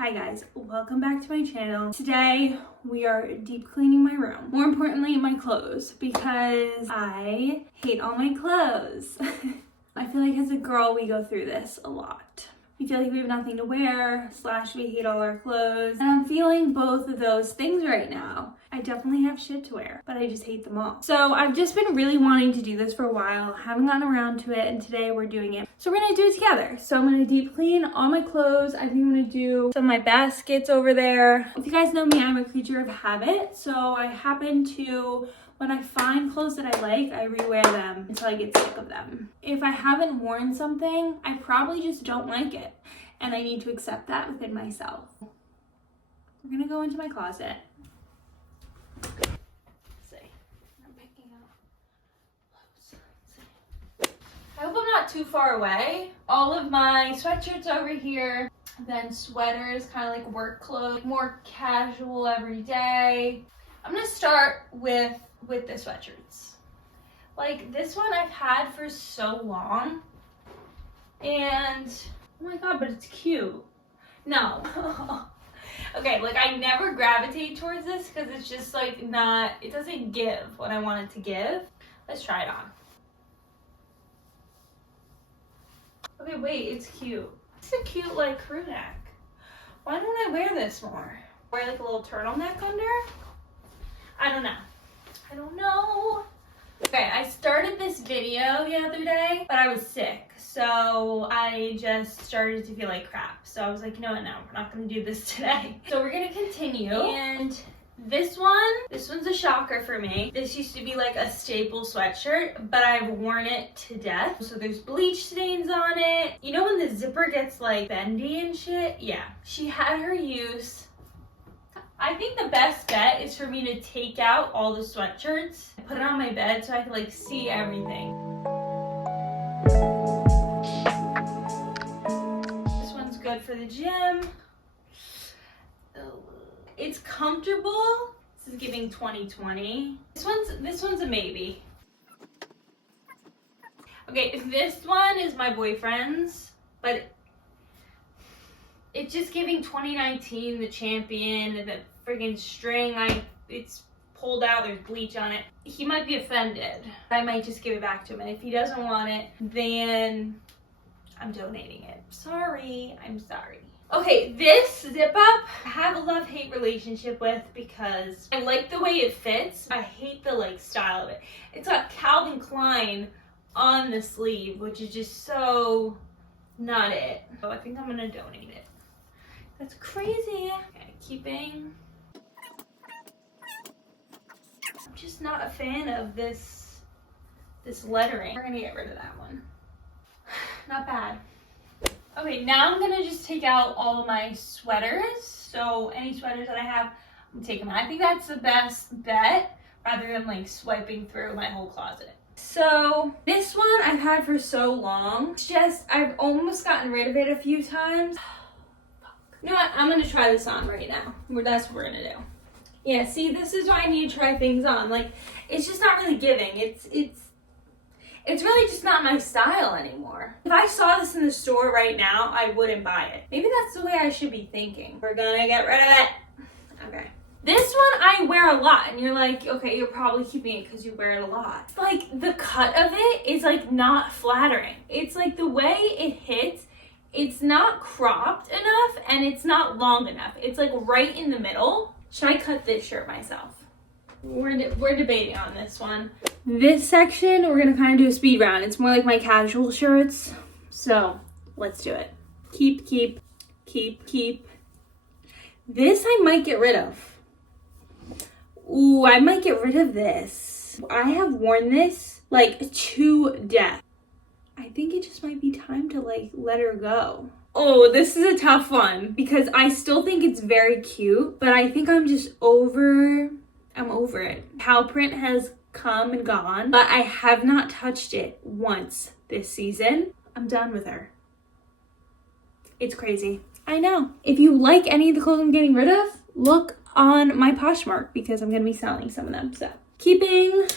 Hi guys, welcome back to my channel. Today we are deep cleaning my room. More importantly, my clothes, because I hate all my clothes. I feel like as a girl we go through this a lot. We feel like we have nothing to wear, / we hate all our clothes. And I'm feeling both of those things right now. I definitely have shit to wear, but I just hate them all. So I've just been really wanting to do this for a while, haven't gotten around to it, and today we're doing it. So we're gonna do it together. So I'm gonna deep clean all my clothes. I think I'm gonna do some of my baskets over there. If you guys know me, I'm a creature of habit. So I happen to, when I find clothes that I like, I rewear them until I get sick of them. If I haven't worn something, I probably just don't like it. And I need to accept that within myself. We're gonna go into my closet. Let's see. I'm picking out clothes. Let's see. I hope I'm not too far away. All of my sweatshirts over here, then sweaters, kind of like work clothes, more casual every day. I'm gonna start with the sweatshirts. Like this one I've had for so long, and oh my god, but it's cute. No. Okay, like I never gravitate towards this because it's just like not, it doesn't give what I want it to give. Let's try it on. Okay, wait, it's cute. It's a cute like crew neck. Why don't I wear this more? Wear like a little turtleneck under? I don't know. Okay, I started this video the other day, but I was sick. So I just started to feel like crap. So I was like, you know what, no, we're not gonna do this today. So we're gonna continue. And this one's a shocker for me. This used to be like a staple sweatshirt, but I've worn it to death. So there's bleach stains on it. You know when the zipper gets like bendy and shit? Yeah, she had her use. I think the best bet is for me to take out all the sweatshirts, put it on my bed so I can like see everything. This one's good for the gym. It's comfortable. This is giving 2020. This one's a maybe. Okay, this one is my boyfriend's, but it's just giving 2019, the champion, the friggin' string, it's pulled out, there's bleach on it. He might be offended. I might just give it back to him, and if he doesn't want it, then I'm donating it. Sorry, I'm sorry. Okay, this zip up, I have a love-hate relationship with because I like the way it fits. I hate the like style of it. It's got Calvin Klein on the sleeve, which is just so not it. So I think I'm gonna donate it. That's crazy. Okay, keeping. I'm just not a fan of this lettering. We're gonna get rid of that one. Not bad. Okay, now I'm gonna just take out all of my sweaters. So any sweaters that I have, I'm taking them. I think that's the best bet rather than like swiping through my whole closet. So this one I've had for so long. It's just, I've almost gotten rid of it a few times. You know what? I'm gonna try this on right now. That's what we're gonna do. Yeah, see, this is why I need to try things on. Like, it's just not really giving. It's really just not my style anymore. If I saw this in the store right now, I wouldn't buy it. Maybe that's the way I should be thinking. We're gonna get rid of it. Okay. This one I wear a lot, and you're like, okay, you're probably keeping it because you wear it a lot. It's like the cut of it is like not flattering. It's like the way it hits, it's not cropped enough and it's not long enough. It's like right in the middle. Should I cut this shirt myself? We're debating on this one. This section, we're gonna kind of do a speed round. It's more like my casual shirts. So let's do it. Keep. This I might get rid of. Ooh, I might get rid of this. I have worn this like to death. I think it just might be time to like let her go. Oh, this is a tough one because I still think it's very cute, but I think I'm over it. Cow print has come and gone, but I have not touched it once this season. I'm done with her. It's crazy. I know. If you like any of the clothes I'm getting rid of, look on my Poshmark because I'm going to be selling some of them. So keeping.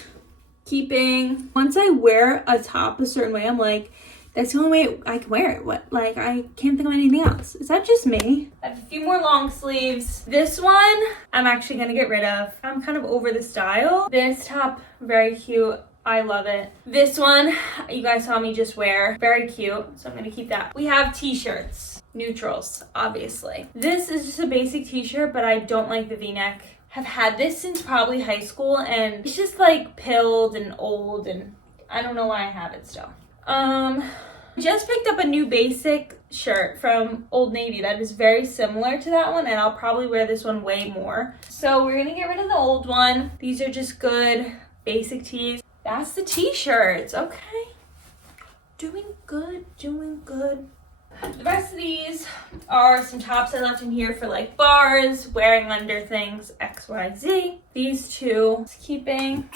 Once I wear a top a certain way, I'm like, That's the only way I can wear it. What, like, I can't think of anything else. Is that just me? I have a few more long sleeves. This one, I'm actually gonna get rid of. I'm kind of over the style. This top, very cute. I love it. This one, you guys saw me just wear. Very cute, so I'm gonna keep that. We have t-shirts. Neutrals, obviously. This is just a basic t-shirt, but I don't like the v-neck. Have had this since probably high school, and it's just like pilled and old, and I don't know why I have it still. Just picked up a new basic shirt from Old Navy that is very similar to that one, and I'll probably wear this one way more. So we're gonna get rid of the old one. These are just good basic tees. That's the t-shirts. Okay, doing good, doing good. The rest of these are some tops I left in here for like bars, wearing under things, XYZ. These two, keeping.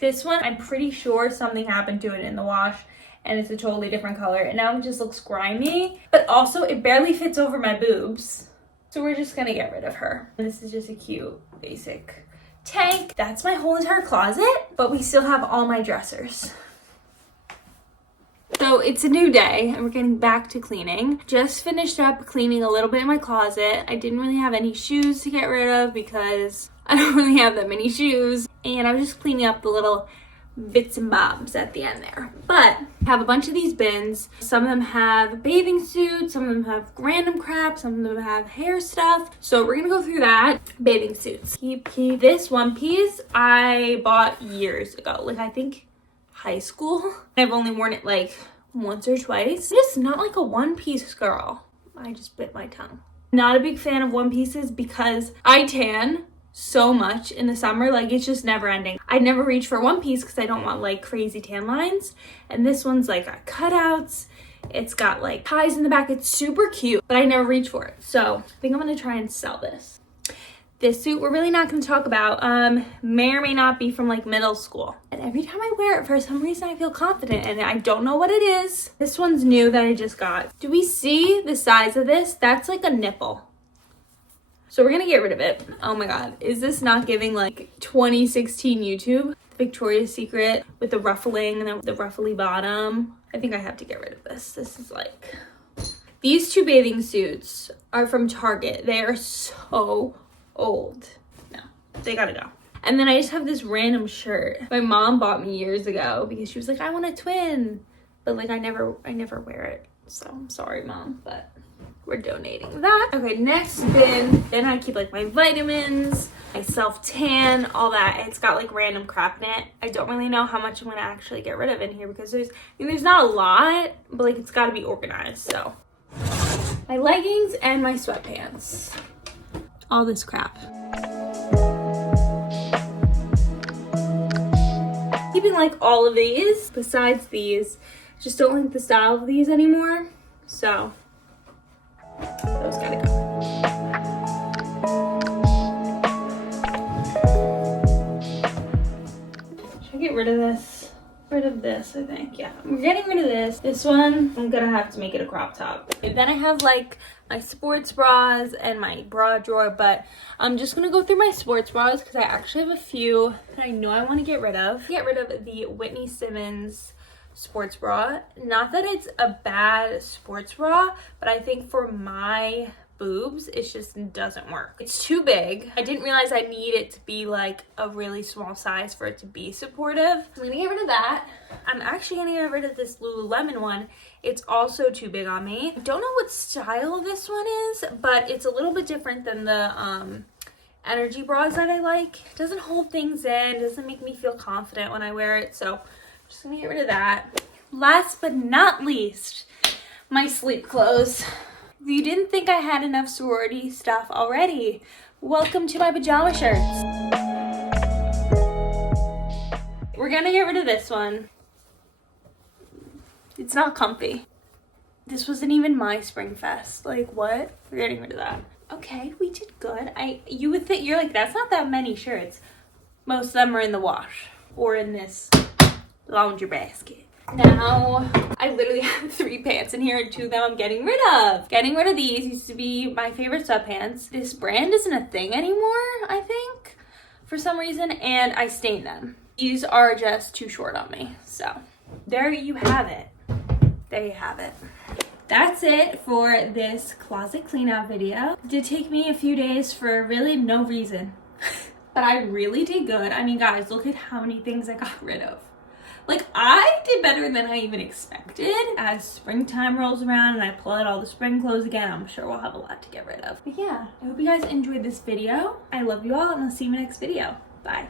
This one, I'm pretty sure something happened to it in the wash and it's a totally different color. And now it just looks grimy, but also it barely fits over my boobs. So we're just gonna get rid of her. This is just a cute, basic tank. That's my whole entire closet, but we still have all my dressers. So it's a new day and we're getting back to cleaning. Just finished up cleaning a little bit in my closet. I didn't really have any shoes to get rid of because I don't really have that many shoes. And I was just cleaning up the little bits and bobs at the end there. But I have a bunch of these bins. Some of them have bathing suits, some of them have random crap, some of them have hair stuff. So we're gonna go through that. Bathing suits. Keep. This one piece I bought years ago. Like I think high school. I've only worn it like once or twice. I'm just not like a one piece girl. I just bit my tongue. Not a big fan of one pieces because I tan so much in the summer, like it's just never ending. I never reach for one piece because I don't want like crazy tan lines. And this one's like got cutouts. It's got like ties in the back. It's super cute, but I never reach for it. So I think I'm gonna try and sell this. This suit we're really not going to talk about, may or may not be from like middle school. And every time I wear it, for some reason I feel confident and I don't know what it is. This one's new that I just got. Do we see the size of this? That's like a nipple. So we're going to get rid of it. Oh my God. Is this not giving like 2016 YouTube? Victoria's Secret with the ruffling and the ruffly bottom. I think I have to get rid of this. This is like... These two bathing suits are from Target. They are so old. No, they gotta go. And then I just have this random shirt my mom bought me years ago because she was like, I want a twin, but like I never wear it. So I'm sorry, Mom, but we're donating that. Okay, next bin. Then I keep like my vitamins, my self-tan, all that. It's got like random crap in it. I don't really know how much I'm gonna actually get rid of in here because there's not a lot, but like it's gotta be organized. So my leggings and my sweatpants. All this crap. Keeping like all of these besides these. Just don't like the style of these anymore. So those gotta go. Should I get rid of this? Rid of this, I think. Yeah, we're getting rid of this. This one, I'm gonna have to make it a crop top. And then I have like my sports bras and my bra drawer, but I'm just gonna go through my sports bras because I actually have a few that I know I want to get rid of. Get rid of the Whitney Simmons sports bra. Not that it's a bad sports bra, but I think for my boobs it just doesn't work. It's too big. I didn't realize I need it to be like a really small size for it to be supportive. I'm gonna get rid of that. I'm actually gonna get rid of this Lululemon one. It's also too big on me. I don't know what style this one is, but it's a little bit different than the energy bras that I like. It doesn't hold things in, doesn't make me feel confident when I wear it, so I'm just gonna get rid of that. Last but not least, my sleep clothes. If you didn't think I had enough sorority stuff already, welcome to my pajama shirts. We're gonna get rid of this one. It's not comfy. This wasn't even my spring fest. Like what? We're getting rid of that. Okay, we did good. You would think, you're like, that's not that many shirts. Most of them are in the wash or in this laundry basket. Now, I literally have 3 pants in here and 2 of them I'm getting rid of. Getting rid of these used to be my favorite sweatpants. This brand isn't a thing anymore, I think, for some reason, and I stained them. These are just too short on me, so there you have it. there you have it. That's it for this closet clean out video. It did take me a few days for really no reason, but I really did good. I mean, guys, look at how many things I got rid of. Like, I did better than I even expected. As springtime rolls around and I pull out all the spring clothes again, I'm sure we'll have a lot to get rid of. But yeah, I hope you guys enjoyed this video. I love you all, and I'll see you in my next video. Bye.